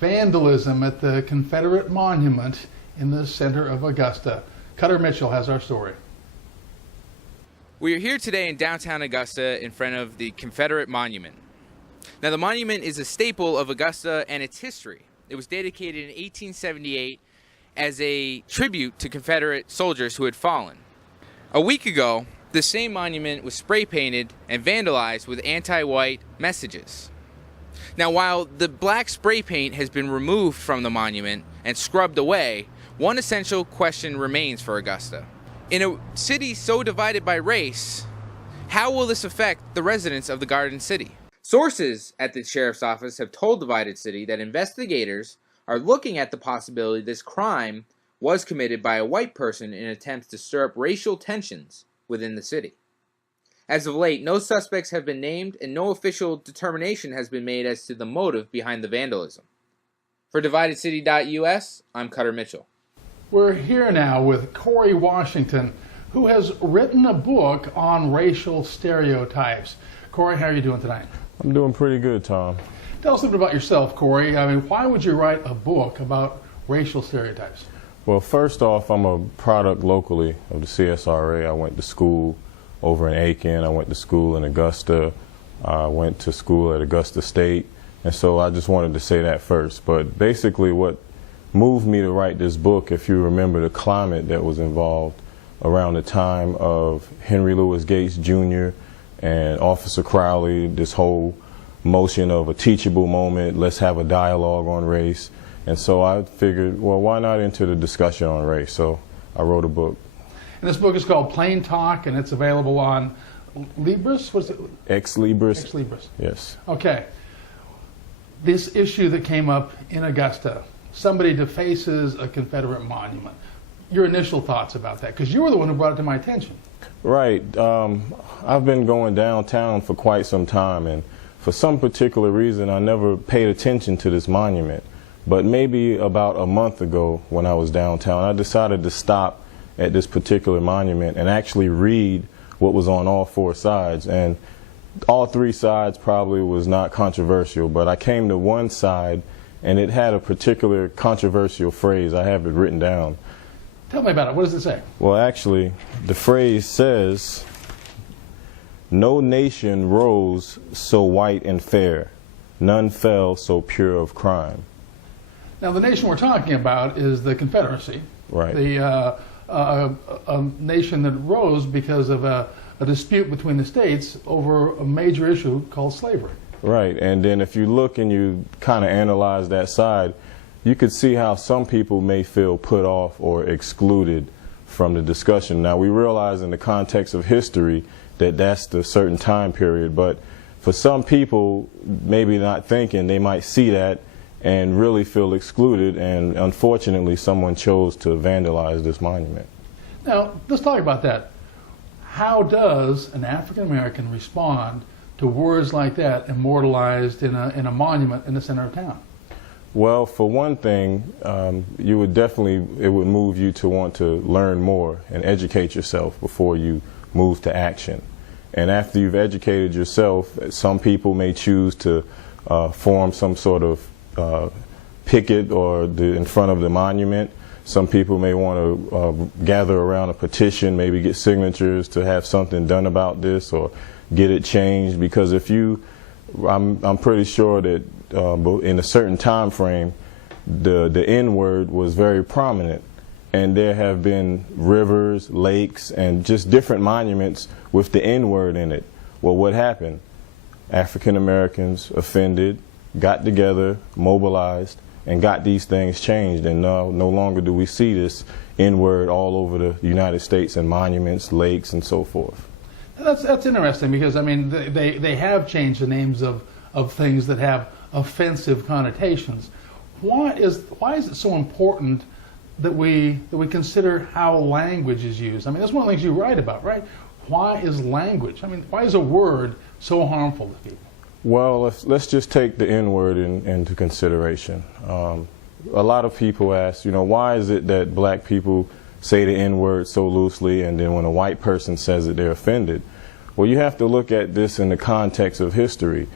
vandalism at the Confederate monument in the center of Augusta. Cutter Mitchell has our story. We are here today in downtown Augusta in front of the Confederate Monument. Now, the monument is a staple of Augusta and its history. It was dedicated in 1878 as a tribute to Confederate soldiers who had fallen. A week ago, the same monument was spray painted and vandalized with anti-white messages. Now, while the black spray paint has been removed from the monument and scrubbed away, one essential question remains for Augusta. In a city so divided by race, how will this affect the residents of the Garden City? Sources at the sheriff's office have told Divided City that investigators are looking at the possibility this crime was committed by a white person in attempts to stir up racial tensions within the city. As of late, no suspects have been named and no official determination has been made as to the motive behind the vandalism. For DividedCity.us, I'm Cutter Mitchell. We're here now with Corey Washington, who has written a book on racial stereotypes. Corey, how are you doing tonight? I'm doing pretty good, Tom. Tell us a little bit about yourself, Corey. I mean, why would you write a book about racial stereotypes? Well, first off, I'm a product locally of the CSRA. I went to school over in Aiken. I went to school in Augusta. I went to school at Augusta State. And so I just wanted to say that first. But basically what moved me to write this book, if you remember the climate that was involved around the time of Henry Louis Gates Jr. and Officer Crowley, this whole motion of a teachable moment, let's have a dialogue on race. And so I figured, well, why not enter the discussion on race? So I wrote a book. And this book is called Plain Talk, and it's available on Libris? What's it? Ex Libris. Ex Libris. Yes. Okay. This issue that came up in Augusta, somebody defaces a Confederate monument. Your initial thoughts about that, because you were the one who brought it to my attention. Right. I've been going downtown for quite some time, and for some particular reason, I never paid attention to this monument. But maybe about a month ago when I was downtown, I decided to stop at this particular monument and actually read what was on all four sides. And all three sides probably was not controversial, but I came to one side and it had a particular controversial phrase. I have it written down. Tell me about it. What does it say? Well, actually, the phrase says, "No nation rose so white and fair, none fell so pure of crime." Now, the nation we're talking about is the Confederacy. Right. A nation that rose because of a dispute between the states over a major issue called slavery. Right, and then if you look and you kind of analyze that side, you could see how some people may feel put off or excluded from the discussion. Now, we realize in the context of history that that's the certain time period, but for some people, maybe not thinking, they might see that and really feel excluded, and unfortunately someone chose to vandalize this monument. Now, let's talk about that. How does an African American respond to words like that immortalized in a monument in the center of town? Well, for one thing, it would move you to want to learn more and educate yourself before you move to action. And after you've educated yourself, some people may choose to form some sort of picket in front of the monument. Some people may want to gather around a petition, maybe get signatures to have something done about this or get it changed. Because I'm pretty sure that in a certain time frame, the N-word was very prominent, and there have been rivers, lakes, and just different monuments with the N-word in it. Well, what happened? African Americans offended, got together, mobilized, and got these things changed, and no longer do we see this N-word all over the United States and monuments, lakes, and so forth. That's interesting, because I mean they have changed the names of things that have offensive connotations. Why is it so important that we consider how language is used? I mean, that's one of the things you write about, right? Why is language? I mean, why is a word so harmful to people? Well, let's just take the N-word into consideration. A lot of people ask, why is it that black people say the N-word so loosely, and then when a white person says it, they're offended? Well, you have to look at this in the context of history.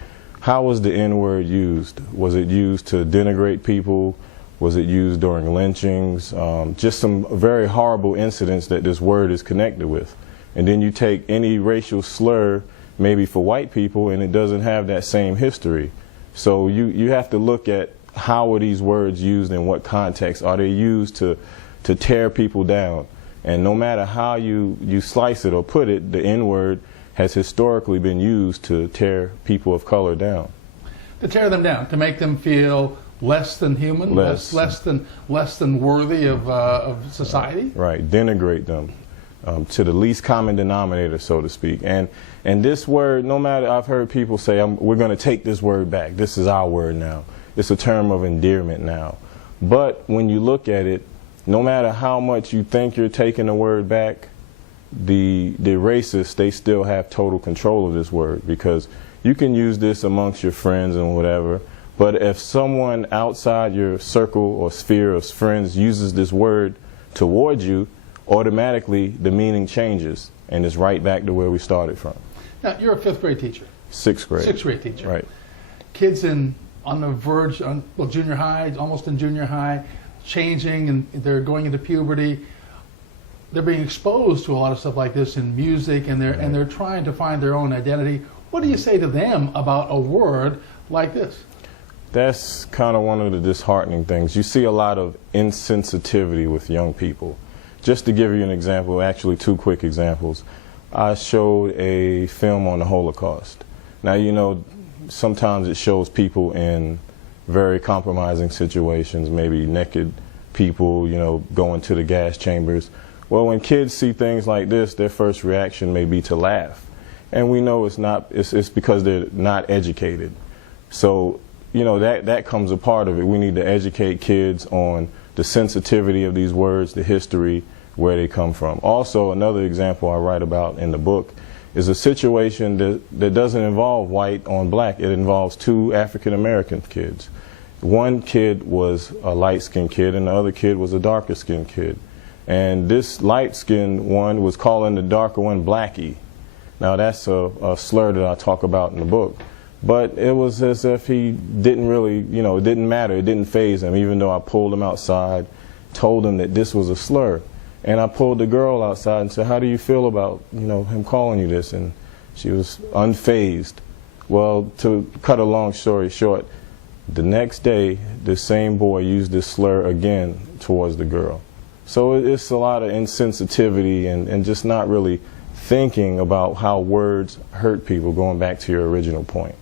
how was the N-word used? Was it used to denigrate people? Was it used during lynchings? Just some very horrible incidents that this word is connected with. And then you take any racial slur, maybe for white people, and it doesn't have that same history. So you have to look at how are these words used, in what context. Are they used to tear people down? And no matter how you slice it or put it, the N-word has historically been used to tear people of color down. To tear them down, to make them feel less than human, less than worthy of society. Right, denigrate them to the least common denominator, so to speak. And this word, no matter, I've heard people say, we're going to take this word back. This is our word now. It's a term of endearment now. But when you look at it, no matter how much you think you're taking the word back, the racists, they still have total control of this word, because you can use this amongst your friends and whatever, but if someone outside your circle or sphere of friends uses this word towards you, automatically the meaning changes and it's right back to where we started from. Now, you're a 5th grade teacher. 6th grade. 6th grade teacher. Right. Kids on the verge, junior high, almost in junior high, changing, and they're going into puberty. They're being exposed to a lot of stuff like this in music, and they're trying to find their own identity. What do you say to them about a word like this? That's kind of one of the disheartening things. You see a lot of insensitivity with young people. Just to give you an example, actually 2 quick examples. I showed a film on the Holocaust. Now, you know, sometimes it shows people in very compromising situations, maybe naked people, you know, going to the gas chambers. Well, when kids see things like this, their first reaction may be to laugh. And we know it's because they're not educated. So, you know, that comes a part of it. We need to educate kids on the sensitivity of these words, the history, where they come from. Also, another example I write about in the book is a situation that doesn't involve white on black. It involves 2 African American kids. One kid was a light-skinned kid and the other kid was a darker-skinned kid. And this light-skinned one was calling the darker one Blackie. Now that's a slur that I talk about in the book. But it was as if he didn't really, you know, it didn't matter, it didn't faze him, even though I pulled him outside, told him that this was a slur. And I pulled the girl outside and said, how do you feel about, you know, him calling you this? And she was unfazed. Well, to cut a long story short, the next day, the same boy used this slur again towards the girl. So it's a lot of insensitivity and just not really thinking about how words hurt people, going back to your original point.